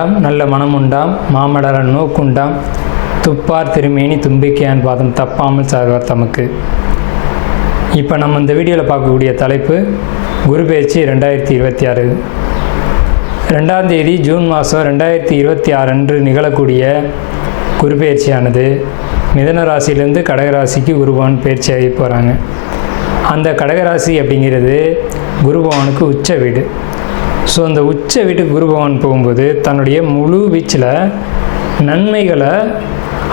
வேண்டாம் நல்ல மனம் உண்டாம் மாமலர நோக்குண்டாம் துப்பார் திருமேனி தும்பிக்கையான் பாதம் தப்பாமல் சார்வார் தமக்கு. இப்போ நம்ம இந்த வீடியோவில் பார்க்கக்கூடிய தலைப்பு குரு பெயர்ச்சி 2026. 2ஆம் தேதி ஜூன் மாதம் 2026 அன்று நிகழக்கூடிய குரு பெயர்ச்சியானது மிதன ராசியிலேருந்து கடகராசிக்கு குருபவன் பெயர்ச்சியாகி போகிறாங்க. அந்த கடகராசி அப்படிங்கிறது குருபவனுக்கு உச்ச வீடு. ஸோ அந்த உச்ச வீட்டுக்கு குருபவன் போகும்போது தன்னுடைய முழு வீச்சில் நன்மைகளை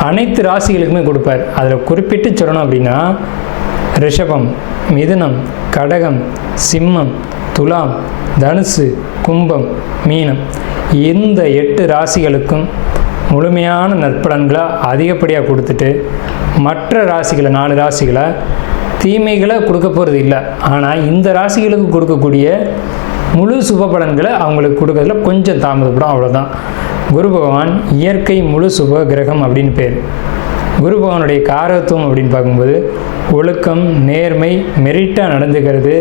அனைத்து ராசிகளுக்குமே கொடுப்பார். அதில் குறிப்பிட்டு சொல்லணும் அப்படின்னா ரிஷபம், மிதுனம், கடகம், சிம்மம், துலாம், தனுசு, கும்பம், மீனம் இந்த 8 ராசிகளுக்கும் முழுமையான நற்பலன்களை அதிகப்படியாக கொடுத்துட்டு மற்ற ராசிகளை 4 ராசிகளை தீமைகளை கொடுக்க போகிறது இல்லை. ஆனால் இந்த ராசிகளுக்கு கொடுக்கக்கூடிய முழு சுப பலன்களை அவங்களுக்கு கொடுக்கறதுல கொஞ்சம் தாமதப்படும், அவ்வளோதான். குரு பகவான் இயற்கை முழு சுப கிரகம் அப்படின்னு பேர். குரு பகவானுடைய காரகத்துவம் அப்படின்னு பார்க்கும்போது ஒழுக்கம், நேர்மை, மெரிட்டாக நடந்துக்கிறது,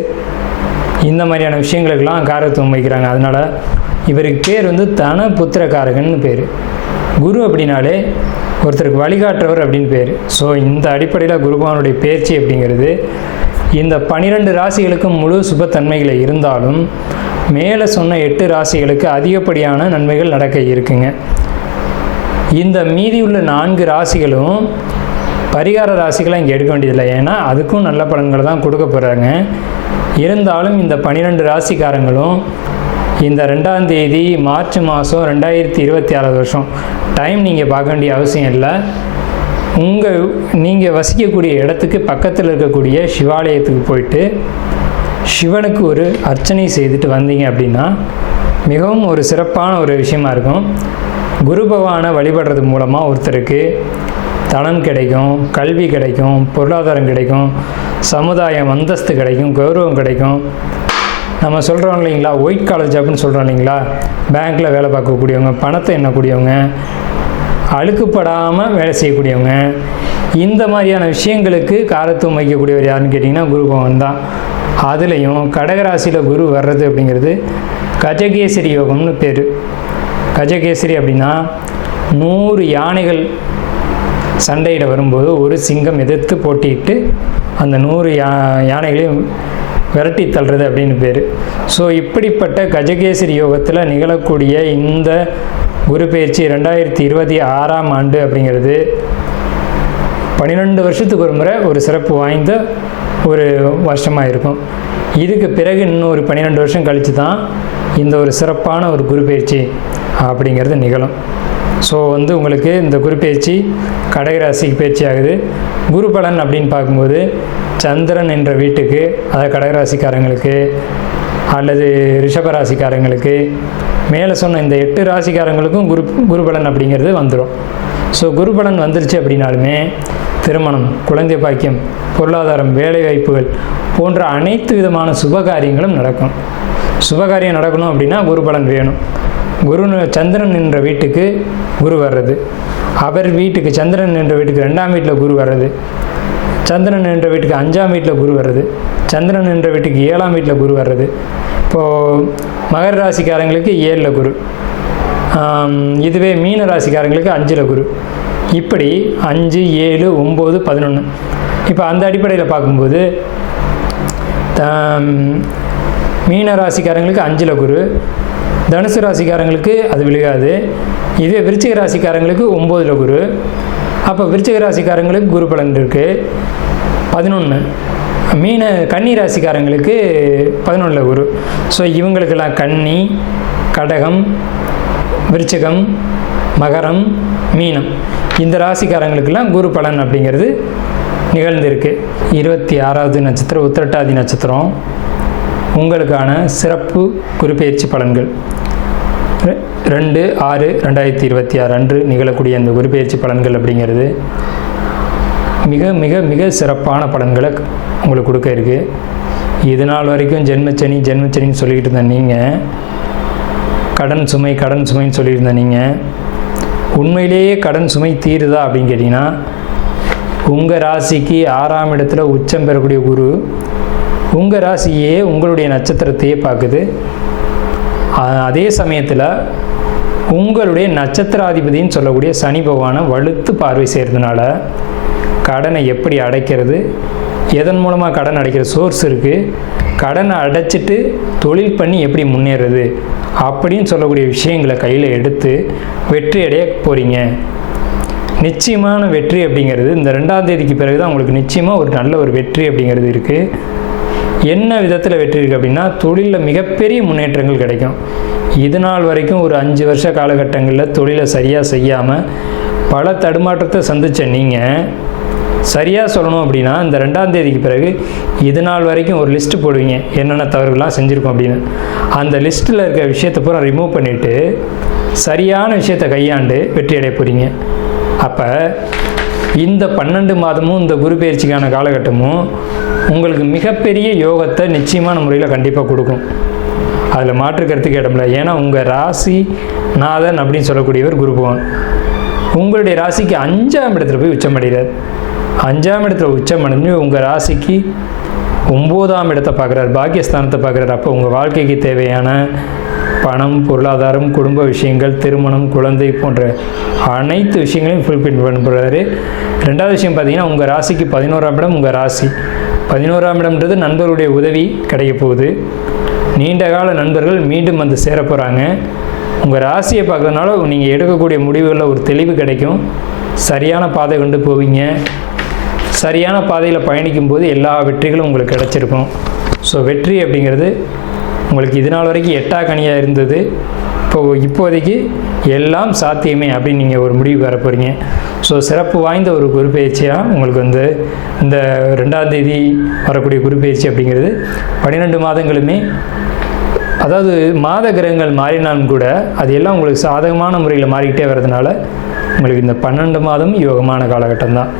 இந்த மாதிரியான விஷயங்களுக்கெல்லாம் காரகத்துவம் வைக்கிறாங்க. அதனால் இவருக்கு பேர் தன புத்திரக்காரகன்னு பேர். குரு அப்படின்னாலே ஒருத்தருக்கு வழிகாட்டுறவர் அப்படின்னு பேர். ஸோ இந்த அடிப்படையில் குருபகவானுடைய பெயர்ச்சி அப்படிங்கிறது இந்த 12 ராசிகளுக்கும் முழு சுபத்தன்மைகளை இருந்தாலும் மேலே சொன்ன 8 ராசிகளுக்கு அதிகப்படியான நன்மைகள் நடக்க இருக்குங்க. இந்த மீதி உள்ள 4 ராசிகளும் பரிகார ராசிகளை இங்கே எடுக்க வேண்டியதில்லை, ஏன்னா அதுக்கும் நல்ல பலன்களை தான் கொடுக்க போகிறாங்க. இருந்தாலும் இந்த 12 ராசிக்காரங்களும் இந்த 2ஆம் தேதி மார்ச் மாதம் 2026 வருஷம் டைம் நீங்கள் பார்க்க வேண்டிய அவசியம் இல்லை. நீங்கள் வசிக்கக்கூடிய இடத்துக்கு பக்கத்தில் இருக்கக்கூடிய சிவாலயத்துக்கு போயிட்டு சிவனுக்கு ஒரு அர்ச்சனை செய்துட்டு வந்தீங்க அப்படின்னா மிகவும் ஒரு சிறப்பான ஒரு விஷயமா இருக்கும். குரு பகவானை வழிபடுறது மூலமாக ஒருத்தருக்கு தனம் கிடைக்கும், கல்வி கிடைக்கும், பொருளாதாரம் கிடைக்கும், சமுதாயம் அந்தஸ்து கிடைக்கும், கௌரவம் கிடைக்கும். நம்ம சொல்கிறோம் இல்லைங்களா, ஒயிட் காலர் ஜாப்னு சொல்கிறோம் இல்லைங்களா, பேங்க்கில் வேலை பார்க்கக்கூடியவங்க, பணத்தை எண்ணக்கூடியவங்க, அழுக்குப்படாமல் வேலை செய்யக்கூடியவங்க, இந்த மாதிரியான விஷயங்களுக்கு காரத்துவம் வைக்கக்கூடியவர் யாருன்னு கேட்டிங்கன்னா குரு பகவான் தான். அதுலேயும் கடகராசியில் குரு வர்றது அப்படிங்கிறது கஜகேசரி யோகம்னு பேர். கஜகேசரி அப்படின்னா 100 யானைகள் சண்டையிட வரும்போது ஒரு சிங்கம் எதிர்த்து போட்டிட்டு அந்த 100 யானைகளையும் விரட்டி தள்ளுறது அப்படின்னு பேர். ஸோ இப்படிப்பட்ட கஜகேசரி யோகத்தில் நிகழக்கூடிய இந்த குரு பெயர்ச்சி 2026ஆம் ஆண்டு அப்படிங்கிறது 12 வருஷத்துக்கு ஒரு முறை ஒரு சிறப்பு வாய்ந்த ஒரு வருஷமாக இருக்கும். இதுக்கு பிறகு இன்னொரு 12 வருஷம் கழித்து தான் இந்த ஒரு சிறப்பான ஒரு குரு பெயர்ச்சி அப்படிங்கிறது நிகழும். ஸோ உங்களுக்கு இந்த குரு பெயர்ச்சி கடகராசிக்கு பயிற்சி ஆகுது. குரு பலன் அப்படின்னு பார்க்கும்போது சந்திரன் என்ற வீட்டுக்கு, அதாவது கடகராசிக்காரங்களுக்கு அல்லது ரிஷபராசிக்காரங்களுக்கு, மேலே சொன்ன இந்த 8 ராசிக்காரங்களுக்கும் குரு பலன் அப்படிங்கிறது வந்துடும். ஸோ குரு பலன் வந்துருச்சு அப்படின்னாலுமே திருமணம், குழந்தை பாக்கியம், பொருளாதாரம், வேலைவாய்ப்புகள் போன்ற அனைத்து விதமான சுபகாரியங்களும் நடக்கும். சுபகாரியம் நடக்கணும் அப்படின்னா குரு பலன் வேணும். சந்திரன் என்ற வீட்டுக்கு குரு வர்றது, அவர் வீட்டுக்கு சந்திரன் என்ற வீட்டுக்கு 2ஆம் வீட்டில் குரு வர்றது, சந்திரன் என்ற வீட்டுக்கு 5ஆம் வீட்டில் குரு வர்றது, சந்திரன் என்ற வீட்டுக்கு 7ஆம் வீட்டில் குரு வர்றது. இப்போது மகர ராசிக்காரங்களுக்கு 7ல் குரு, இதுவே மீன ராசிக்காரங்களுக்கு 5ல் குரு, இப்படி 5, 7, 9, 11. இப்போ அந்த அடிப்படையில் பார்க்கும்போது மீன ராசிக்காரங்களுக்கு 5ல் குரு, தனுசு ராசிக்காரங்களுக்கு அது விழுகாது. இதுவே விருச்சிக ராசிக்காரங்களுக்கு 9ல் குரு. அப்போ விருச்சிக ராசிக்காரங்களுக்கு குரு பலன் இருக்குது 11. கன்னி ராசிக்காரங்களுக்கு 11ல் குரு. ஸோ இவங்களுக்கெல்லாம் கன்னி, கடகம், விருச்சிகம், மகரம், மீனம் இந்த ராசிக்காரங்களுக்கெல்லாம் குரு பலன் அப்படிங்கிறது நிகழ்ந்திருக்கு. 26வது நட்சத்திரம் உத்திரட்டாதி நட்சத்திரம் உங்களுக்கான சிறப்பு குரு பெயர்ச்சி பலன்கள் 2/6/2026 அன்று நிகழக்கூடிய அந்த குரு பெயர்ச்சி பலன்கள் அப்படிங்கிறது மிக மிக மிக சிறப்பான பலன்களை உங்களுக்கு கொடுக்க இருக்குது. இது நாள் வரைக்கும் ஜென்மச்சனின்னு சொல்லிக்கிட்டு இருந்த நீங்கள், கடன் சுமைன்னு சொல்லியிருந்த நீங்கள், உண்மையிலேயே கடன் சுமை தீருதா அப்படின்னு கேட்டிங்கன்னா உங்கள் ராசிக்கு 6ஆம் இடத்துல உச்சம் பெறக்கூடிய குரு உங்கள் ராசியே உங்களுடைய நட்சத்திரத்தையே பார்க்குது. அதே சமயத்தில் உங்களுடைய நட்சத்திராதிபதின்னு சொல்லக்கூடிய சனி பகவானை வலுத்து பார்வை செய்கிறதுனால கடனை எப்படி அடைக்கிறது, எதன் மூலமாக கடன் அடைக்கிற சோர்ஸ் இருக்குது, கடனை அடைச்சிட்டு தொழில் பண்ணி எப்படி முன்னேறது அப்படின்னு சொல்லக்கூடிய விஷயங்களை கையில் எடுத்து வெற்றி அடைய போகிறீங்க. நிச்சயமான வெற்றி அப்படிங்கிறது இந்த 2ஆம் தேதிக்கு பிறகு தான் உங்களுக்கு நிச்சயமாக ஒரு நல்ல ஒரு வெற்றி அப்படிங்கிறது இருக்குது. என்ன விதத்தில் வெற்றி இருக்குது அப்படின்னா, தொழிலில் மிகப்பெரிய முன்னேற்றங்கள் கிடைக்கும். இது நாள் வரைக்கும் ஒரு 5 வருஷ காலகட்டங்களில் தொழிலை சரியாக செய்யாமல் பல தடுமாற்றத்தை சந்தித்த நீங்கள் சரியாக சொல்லணும் அப்படின்னா இந்த 2ஆம் தேதிக்கு பிறகு இது நாள் வரைக்கும் ஒரு லிஸ்ட்டு போடுவீங்க, என்னென்ன தவறுகள்லாம் செஞ்சுருக்கோம் அப்படின்னு. அந்த லிஸ்ட்டில் இருக்க விஷயத்தை பூரா ரிமூவ் பண்ணிவிட்டு சரியான விஷயத்தை கையாண்டு வெற்றி அடைய போகிறீங்க. அப்போ இந்த 12 மாதமும் இந்த குரு பயிற்சிக்கான காலகட்டமும் உங்களுக்கு மிகப்பெரிய யோகத்தை நிச்சயமான முறையில் கண்டிப்பாக கொடுக்கும். அதில் மாற்றுக்கிறதுக்கு இடமில்ல. ஏன்னா உங்கள் ராசி நாதன் அப்படின்னு சொல்லக்கூடியவர் குரு பகவான் உங்களுடைய ராசிக்கு 5ஆம் இடத்துல போய் உச்சமடைகிறார். 5ஆம் இடத்துல உச்சமடைஞ்சு உங்கள் ராசிக்கு 9ஆம் இடத்தை பார்க்குறார், பாக்கியஸ்தானத்தை பார்க்குறாரு. அப்போ உங்கள் வாழ்க்கைக்கு தேவையான பணம், பொருளாதாரம், குடும்ப விஷயங்கள், திருமணம், குழந்தை போன்ற அனைத்து விஷயங்களையும் ஃபுல்ஃபில் பண்ணுறாரு. 2வது விஷயம் பார்த்தீங்கன்னா, உங்கள் ராசிக்கு 11ஆம் இடம் உங்கள் ராசி. 11ஆம் இடம்ன்றது நண்பர்களுடைய உதவி கிடைக்க போகுது. நீண்ட கால நண்பர்கள் மீண்டும் வந்து சேர போகிறாங்க. உங்கள் ராசியை பார்க்கறதுனால நீங்கள் எடுக்கக்கூடிய முடிவுகளில் ஒரு தெளிவு கிடைக்கும். சரியான பாதை கொண்டு போவீங்க. சரியான பாதையில் பயணிக்கும் போது எல்லா வெற்றிகளும் உங்களுக்கு கிடைச்சிருக்கும். ஸோ வெற்றி அப்படிங்கிறது உங்களுக்கு இது நாள் வரைக்கும் எட்டாக்கனியாக இருந்தது. இப்போதைக்கு எல்லாம் சாத்தியமே அப்படின்னு நீங்கள் ஒரு முடிவு வர போகிறீங்க. ஸோ சிறப்பு வாய்ந்த ஒரு குரு பயிற்சியாக உங்களுக்கு வந்து இந்த 2ஆம் தேதி வரக்கூடிய குரு பயிற்சி அப்படிங்கிறது 12 மாதங்களுமே, அதாவது மாத கிரகங்கள் மாறினாலும் கூட அது எல்லாம் உங்களுக்கு சாதகமான முறையில் மாறிக்கிட்டே வர்றதுனால உங்களுக்கு இந்த 12 மாதம் யோகமான காலகட்டம் தான்.